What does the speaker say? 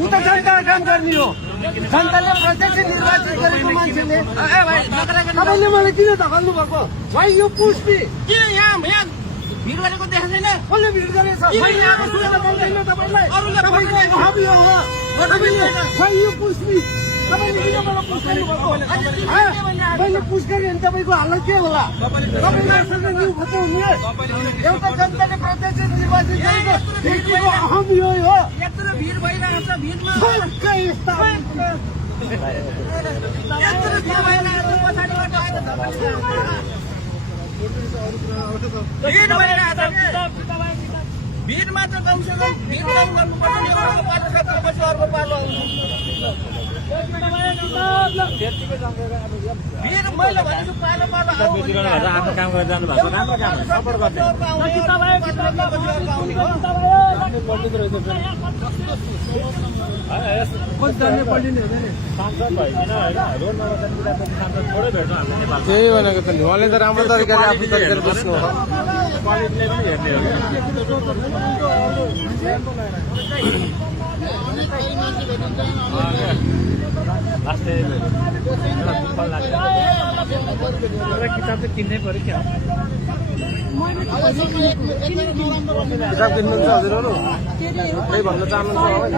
ऊ त जनता काम गर्ने हो। जनताले प्रत्यक्ष निर्वाचित गरेको मान्छेले तपाईँले मलाई किन धकाल्नु भएको? भाइ यो पुष्टि किन यहाँ भिड गरेको देखाएको छैन? कसले भिड गरेछ? तपाईँलाई यो पुष्टि तपाईँले किन मलाई पुष्टि भएको? मैले पुष्ट गरेँ भने तपाईँको हालत के होला? तपाईँले न्यु खत्तम हुने एउटा जनताले प्रत्यक्ष निर्वाचित गरेको व्यक्तिको अहम यो हो। यत्रो भिड भइरहेको छ, भिडमा यत्रो भिड भइरहेको छ, पछाडिबाट आएर भिड भइरहेको छ। भिडमा त कमसेकम भिड कम गर्नुपर्छ नि। अर्को पालो सकेपछि अर्को पालो आउँछ। भिड मैले भनेको पालो पालो आऊ भनेर आफ्नो काम गरेर जानु भएको राम्रो काम हो, सपोर्ट गर्छ। त्यही भनेको त नि, उहाँले त राम्रो तरिकाले आफ्नो तरिकाले बुझ्नु हो। क्वालिटीले पनि हेर्ने हो किताब चाहिँ किन्नै पऱ्यो क्या। किताब किन्नुहुन्छ हजुरहरू? केही भन्न चाहनुहुन्छ?